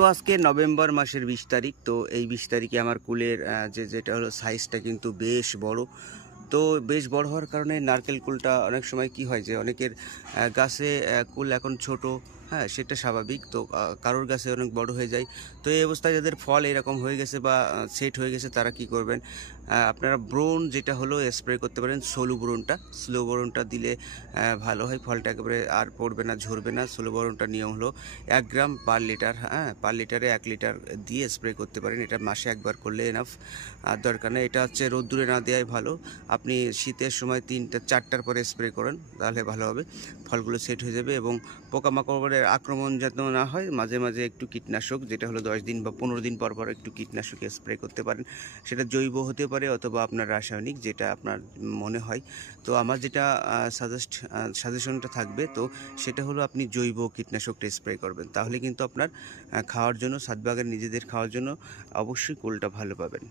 তো আজকে নভেম্বর মাসের 20 তারিখ। তো এই 20 তারিখে আমার কুলের যেটা হলো সাইজটা কিন্তু বেশ বড়। তো বেশ বড় হওয়ার কারণে নারকেল কুলটা অনেক সময় কি হয় যে অনেকের গাছে কুল এখন ছোট, হ্যাঁ সেটা স্বাভাবিক। তো কারোর গাছে অনেক বড় হয়ে যায়। তো এই অবস্থায় যাদের ফল এরকম হয়ে গেছে বা সেট হয়ে গেছে তারা কি করবেন, আপনারা ব্রোন যেটা হলো স্প্রে করতে পারেন। স্লো বোরনটা দিলে ভালো হয়, ফলটা একেবারে আর পড়বে না, ঝরবে না। স্লো বোরনটা নিয়ম হলো 1 গ্রাম পার লিটার, হ্যাঁ পার লিটারে 1 লিটার দিয়ে স্প্রে করতে পারেন। এটা মাসে একবার করলে এনাফ, আর দরকার নেই। এটা হচ্ছে রোদ্দুরে না দেওয়াই ভালো। আপনি শীতের সময় 3-4টার পরে স্প্রে করেন, তাহলে ভালো হবে, ফলগুলো সেট হয়ে যাবে। এবং পোকামাকড়ের আক্রমণ যাতে না হয়, মাঝে মাঝে একটু কীটনাশক, যেটা হলো 10 দিন বা 15 দিন পর পর একটু কীটনাশক স্প্রে করতে পারেন। সেটা জৈব হতে পারে অথবা আপনার রাসায়নিক, যেটা আপনার মনে হয়। তো আমার যেটা সাজেশনটা থাকবে, তো সেটা হলো আপনি জৈব কীটনাশকটা স্প্রে করবেন। তাহলে কিন্তু আপনার খাওয়ার জন্য, ছাদ বাগানে নিজেদের খাওয়ার জন্য অবশ্যই কুলটা ভালো পাবেন।